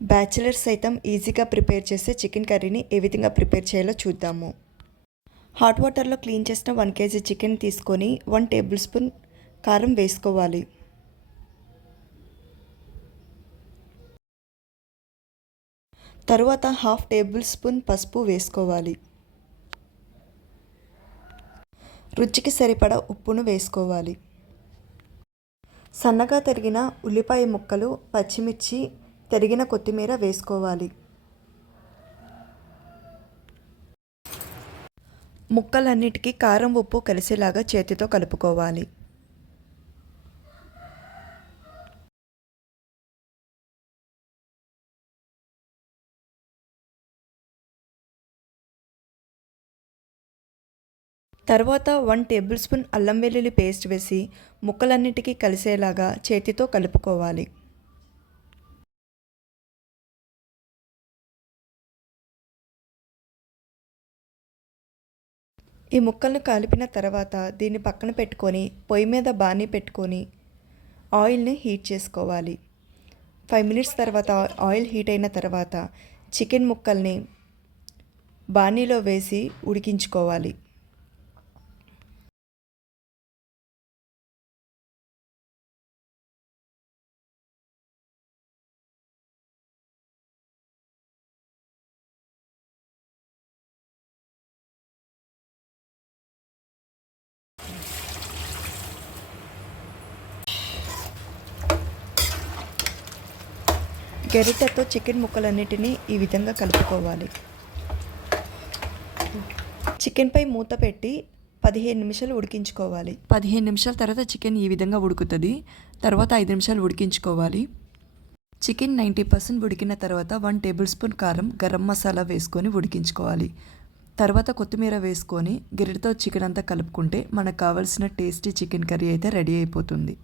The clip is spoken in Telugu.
బ్యాచిలర్స్ సైతం ఈజీగా ప్రిపేర్ చేసే చికెన్ కర్రీని ఏ విధంగా ప్రిపేర్ చేయాలో చూద్దాము. హాట్ వాటర్లో క్లీన్ చేసిన 1 కేజీ చికెన్ తీసుకొని 1 టేబుల్ స్పూన్ కారం వేసుకోవాలి. తరువాత హాఫ్ టేబుల్ స్పూన్ పసుపు వేసుకోవాలి. రుచికి సరిపడా ఉప్పును వేసుకోవాలి. సన్నగా తరిగిన ఉల్లిపాయ ముక్కలు, పచ్చిమిర్చి, తరిగిన కొత్తిమీర వేసుకోవాలి. ముక్కలన్నిటికీ కారం ఉప్పు కలిసేలాగా చేతితో కలుపుకోవాలి. తర్వాత 1 టేబుల్ స్పూన్ అల్లం వెల్లుల్లి పేస్ట్ వేసి ముక్కలన్నిటికీ కలిసేలాగా చేతితో కలుపుకోవాలి. ఈ ముక్కలను కలిపిన తర్వాత దీన్ని పక్కన పెట్టుకొని పొయ్యి మీద బాణీ పెట్టుకొని ఆయిల్ని హీట్ చేసుకోవాలి. 5 మినిట్స్ తర్వాత ఆయిల్ హీట్ అయిన తర్వాత చికెన్ ముక్కల్ని బాణీలో వేసి ఉడికించుకోవాలి. గరిటెతో చికెన్ ముక్కలన్నిటినీ ఈ విధంగా కలుపుకోవాలి. చికెన్పై మూత పెట్టి 15 నిమిషాలు ఉడికించుకోవాలి. 15 నిమిషాల తర్వాత చికెన్ ఈ విధంగా ఉడుకుతుంది. తర్వాత 5 నిమిషాలు ఉడికించుకోవాలి. చికెన్ 90% ఉడికిన తర్వాత 1 టేబుల్ స్పూన్ కారం, గరం మసాలా వేసుకొని ఉడికించుకోవాలి. తర్వాత కొత్తిమీర వేసుకొని గరిటెతో చికెన్ అంతా కలుపుకుంటే మనకు కావాల్సిన టేస్టీ చికెన్ కర్రీ అయితే రెడీ అయిపోతుంది.